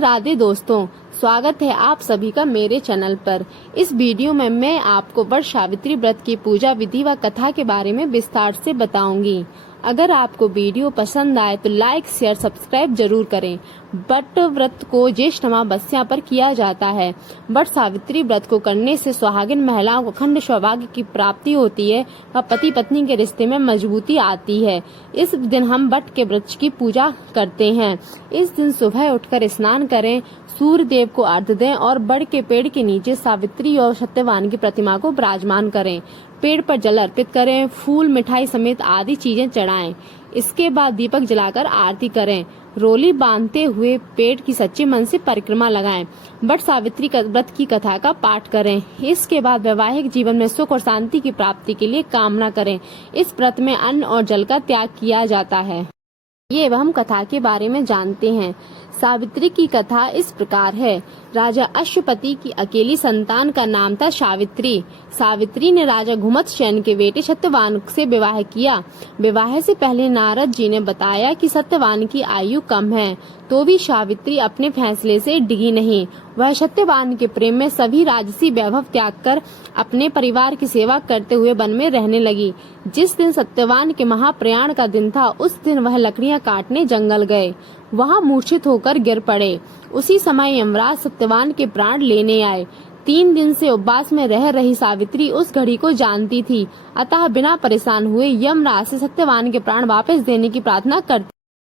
राधे दोस्तों, स्वागत है आप सभी का मेरे चैनल पर। इस वीडियो में मैं आपको वट सावित्री व्रत की पूजा विधि व कथा के बारे में विस्तार से बताऊंगी। अगर आपको वीडियो पसंद आए तो लाइक शेयर सब्सक्राइब जरूर करें। वट व्रत को ज्येष्ठ अमावस्या पर किया जाता है। वट सावित्री व्रत को करने से सुहागिन महिलाओं को अखंड सौभाग्य की प्राप्ति होती है व पति पत्नी के रिश्ते में मजबूती आती है। इस दिन हम वट के वृक्ष की पूजा करते हैं। इस दिन सुबह उठकर स्नान करें, सूर्य देव को अर्घ्य दें और बड़ के पेड़ के नीचे सावित्री और सत्यवान की प्रतिमा को विराजमान करें। पेड़ पर जल अर्पित करें, फूल मिठाई समेत आदि चीजें चढ़ाएं। इसके बाद दीपक जलाकर आरती करें। रोली बांधते हुए पेड़ की सच्चे मन से परिक्रमा लगाएं। वट सावित्री व्रत की कथा का पाठ करें। इसके बाद वैवाहिक जीवन में सुख और शांति की प्राप्ति के लिए कामना करें। इस व्रत में अन्न और जल का त्याग किया जाता है। ये हम कथा के बारे में जानते हैं। सावित्री की कथा इस प्रकार है। राजा अश्वपति की अकेली संतान का नाम था सावित्री। सावित्री ने राजा घुमतसेन के बेटे सत्यवान से विवाह किया। विवाह से पहले नारद जी ने बताया कि सत्यवान की आयु कम है, तो भी सावित्री अपने फैसले से डिगी नहीं। वह सत्यवान के प्रेम में सभी राजसी वैभव त्याग कर अपने परिवार की सेवा करते हुए वन में रहने लगी। जिस दिन सत्यवान के महाप्रयाण का दिन था, उस दिन वह लकड़ियां काटने जंगल गए। वहां मूर्छित होकर गिर पड़े। उसी समय यमराज सत्यवान के प्राण लेने आए। 3 दिन से उपवास में रह रही सावित्री उस घड़ी को जानती थी, अतः बिना परेशान हुए यमराज से सत्यवान के प्राण वापस देने की प्रार्थना करती,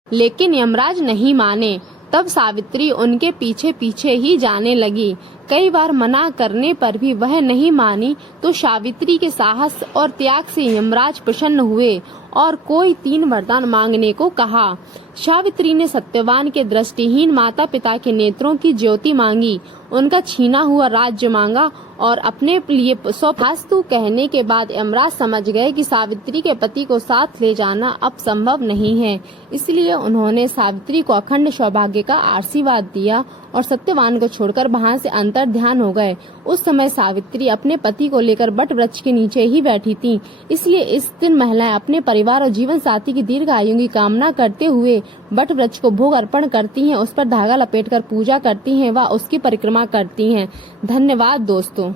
लेकिन यमराज नहीं माने। तब सावित्री उनके पीछे पीछे ही जाने लगी। कई बार मना करने पर भी वह नहीं मानी, तो सावित्री के साहस और त्याग से यमराज प्रसन्न हुए और कोई 3 वरदान मांगने को कहा। सावित्री ने सत्यवान के दृष्टिहीन माता पिता के नेत्रों की ज्योति मांगी, उनका छीना हुआ राज्य मांगा और अपने लिए वास्तु कहने के बाद यमराज समझ गए कि सावित्री के पति को साथ ले जाना अब संभव नहीं है। इसलिए उन्होंने सावित्री को अखंड सौभाग्य का आशीर्वाद दिया और सत्यवान को छोड़कर वहां से अंतर ध्यान हो गए। उस समय सावित्री अपने पति को लेकर वट वृक्ष के नीचे ही बैठी थी। इसलिए इस दिन महिलाएं अपने परिवार और जीवन साथी की दीर्घ आयु की कामना करते हुए वट वृक्ष को भोग अर्पण करती हैं, उस पर धागा लपेटकर पूजा करती हैं व उसकी परिक्रमा करती हैं। धन्यवाद दोस्तों।